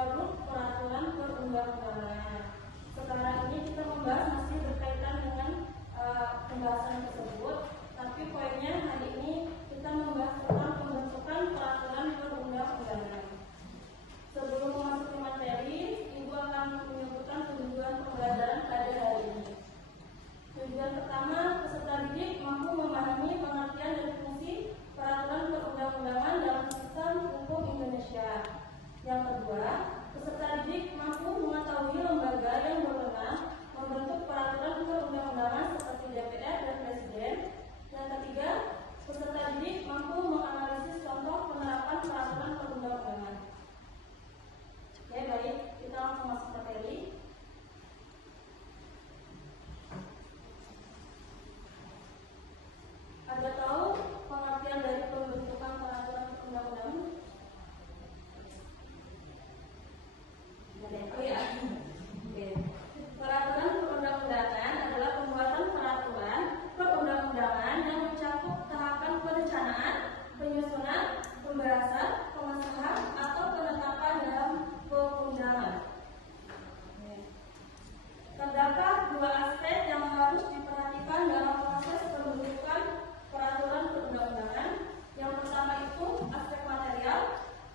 produk peraturan perundang-undangan. Sekarang ini kita membahas masih berkaitan dengan pembahasan tersebut, tapi poinnya hari ini kita membahas tentang pembentukan peraturan perundang-undangan. Sebelum memasuki materi, Ibu akan menyebutkan tujuan pembelajaran pada hari ini. Tujuan pertama, peserta didik mampu memahami pengertian dan fungsi peraturan perundang-undangan dalam sistem hukum Indonesia. Yang kedua, peserta didik mampu mengetahui lembaga yang berwenang membentuk peraturan perundang-undangan seperti DPR dan Presiden. Yang ketiga, peserta didik mampu menganalisis contoh penerapan peraturan perundang-undangan. Oke, baik, kita langsung masuk materi. Ada tahu pengertian dari pembentukan peraturan perundang-undangan? Oh ya. Peraturan perundang-undangan adalah pembuatan peraturan perundang-undangan yang mencakup tahapan perencanaan, penyusunan, pembahasan, pengesahan, atau penetapan dalam perundangan. Terdapat dua aspek yang harus diperhatikan dalam proses pembentukan peraturan perundang-undangan. Yang pertama itu aspek material,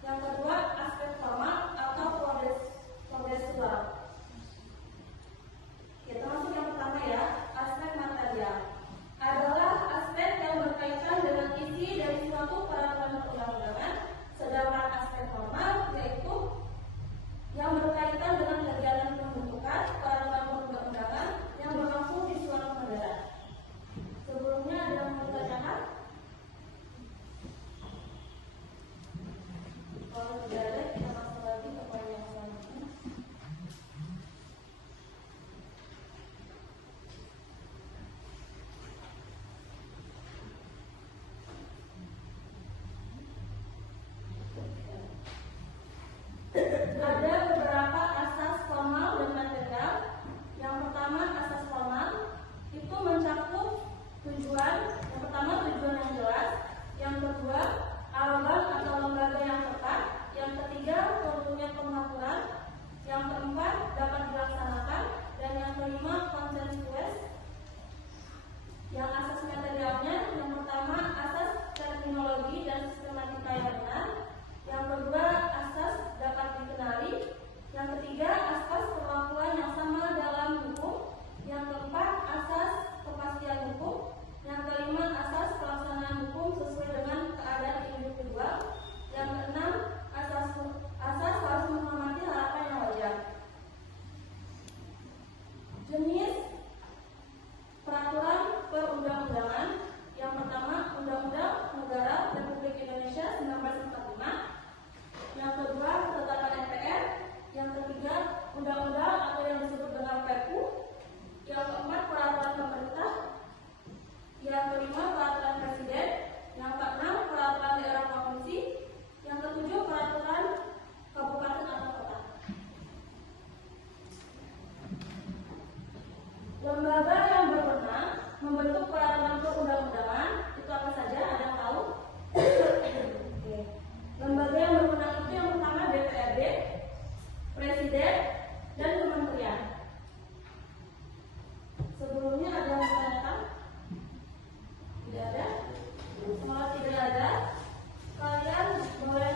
yang kedua aspek formal atau prosedural. Kita masuk yang pertama ya, aspek material adalah aspek yang berkaitan dengan isi dari suatu peraturan perundang-undangan, sedangkan aspek formal yaitu yang berkaitan dengan kegiatan pembentukan peraturan perundang-undangan yang berlangsung di suatu negara. Sebelumnya ada yang mau ditanyakan? Kalau tidak ada, kita masuk lagi ke poin yang selanjutnya. Ada beberapa asas formal dan material. Yang pertama, asas formal itu mencakup tujuan. Yang pertama, tujuan yang jelas. Yang kedua, organ atau lembaga yang tepat. Yang ketiga, perlunya pengaturan. Yang keempat, dapat dilaksanakan. Dan yang kelima, konsensues. Yang asas materialnya, yang pertama, asas terminologi dan sistematika yang benar. Yang kedua, asas dapat dikenali. Yang ketiga, asas perlakuan yang sama dalam hukum. Yang keempat, asas kepastian hukum. Yang kelima, asas pelaksanaan hukum sesuai dengan keadaan individual. Yang keenam, asas harus menghormati harapan yang wajar. Jenis peraturan perundang-undangan. Yang pertama, Undang-Undang Negara Republik Indonesia 1945. Yang kedua, ketetapan MPR. Yang ketiga, undang-undang atau yang disebut dengan Perpu. Yang keempat, peraturan pemerintah. Yang kelima, peraturan presiden. Yang keenam, peraturan daerah provinsi. Yang ketujuh, peraturan kabupaten atau kota. Lembaga yang berwenang membentuk peraturan perundang-undangan itu apa saja? Ada yang tahu? Lembaga yang berwenang itu yang pertama DPRD, Presiden, dan Kementerian. Sebelumnya ada yang ditanyakan? Tidak ada? Kalau tidak ada, kalian boleh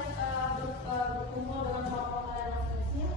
berkumpul dengan kelompok kalian masing-masing.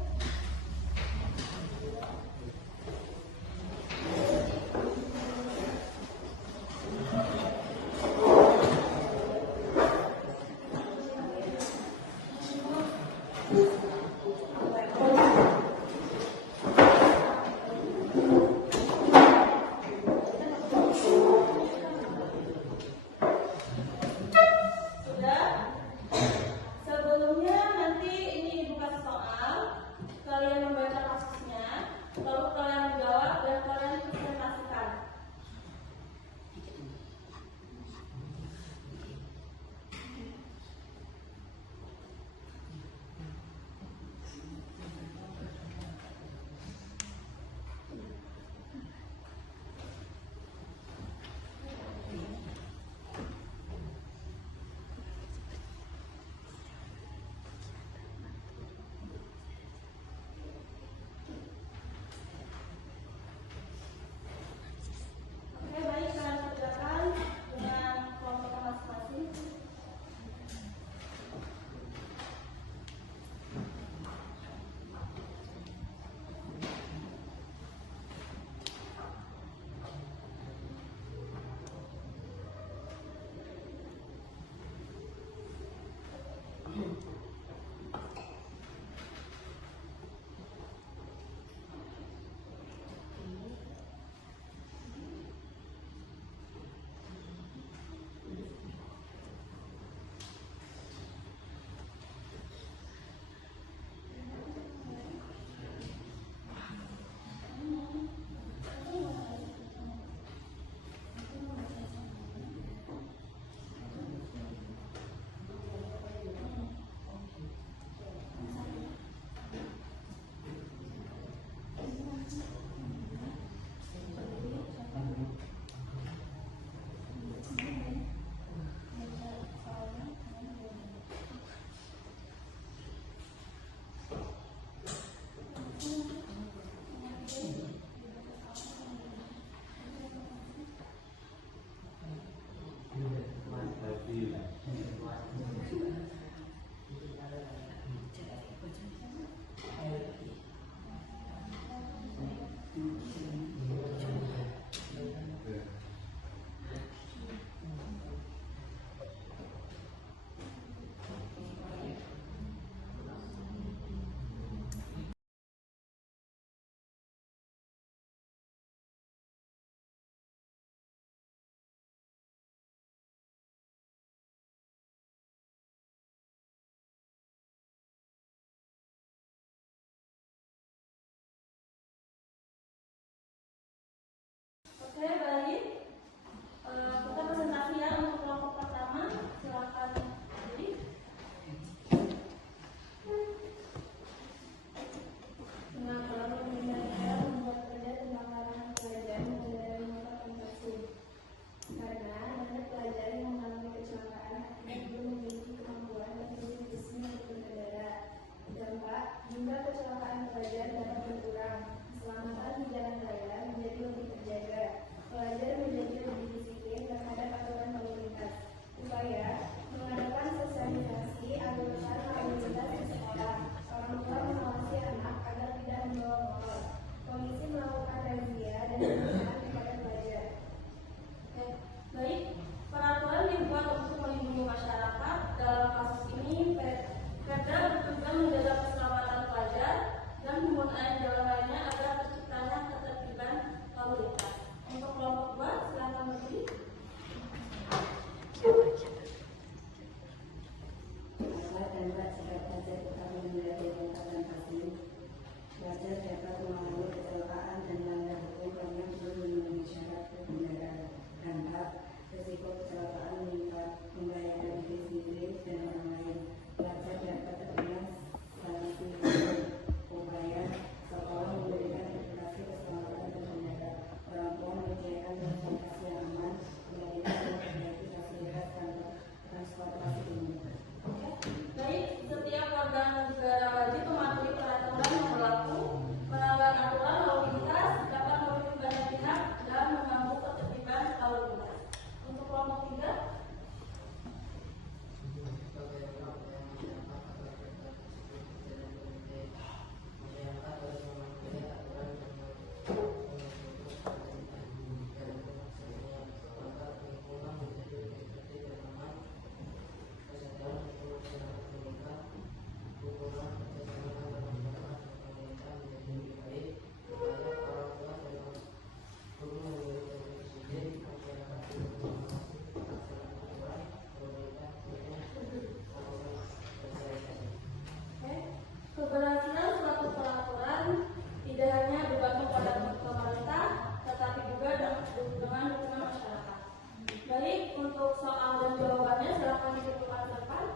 soal dan jawabannya silakan ditentukan ke depan.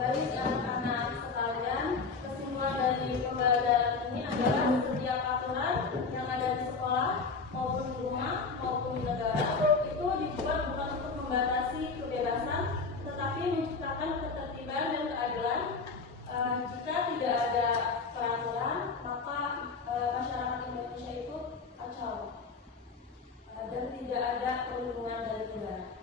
Baik anak-anak sekalian, kesimpulan dari pembelajaran ini adalah setiap aturan yang ada di sekolah maupun di rumah maupun di negara itu dibuat bukan untuk membatasi kebebasan, tetapi menciptakan ketertiban dan keadilan. Jika tidak ada peraturan, maka masyarakat Indonesia itu kacau dan tidak ada perlindungan dari negara.